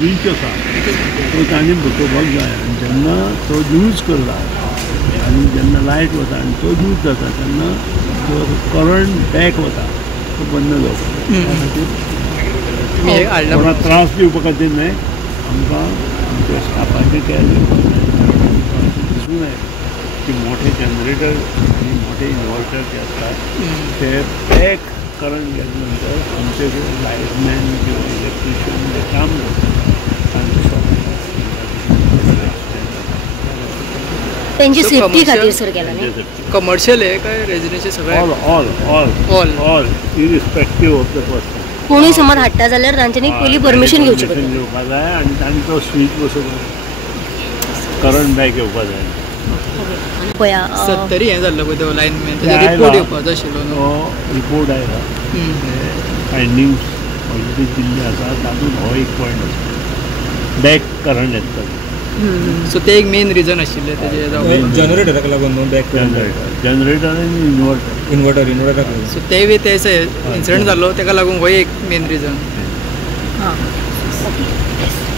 switch आसा तो तांणी बसोवपाक जाय आनी जेन्ना तो यूज करता आनी जेन्ना लायट वता आनी तो यूज जाता तेन्ना जो करंट बॅक वता तो बंद जावपाक कोणाक त्रास दिवपा खातीर न्हय आमकां आमच्या स्टाफाची कॅर दिसूं जाय की मोठे जनरेटर आनी मोठे इनवर्टर जे आसतात ते बॅक करंट गेले नंतर आमचे जे लायटमॅन किंवा इलेक्ट्रिशियन जे काम करतात त्यांची सेफ्टी खातीर सर केला न्ही कमर्शियल आहे काय रेजिडेन्शियल सगळे all irrespective of the person कोणी समज हाडटा जाल्यार तांच्यांनी पयली परमिशन घेवची पडटा घेवपा जाय आनी तांणी तो स्विच बसोवपा जाय करंट बॅक येवपा जाय पळया तरी हें जाल्लो पळय तो लायनमॅन रिपोर्ट येवपाचो आशिल्लो न्हू तो रिपोर्ट आयला फायंडिंग्स ऑलरेडी दिल्ले आसा तातूंत हो एक पॉयंट आसा बॅक करंट येता सो ते एक मेन रिजन आशिल्लें तेजे जनरेटराक लागून न्हू बॅक जनरेटर आनी इन्वर्टराक लागून सो ते इन्सिडंट जाल्लो तेका लागून हो एक मेन रिजन हां ओके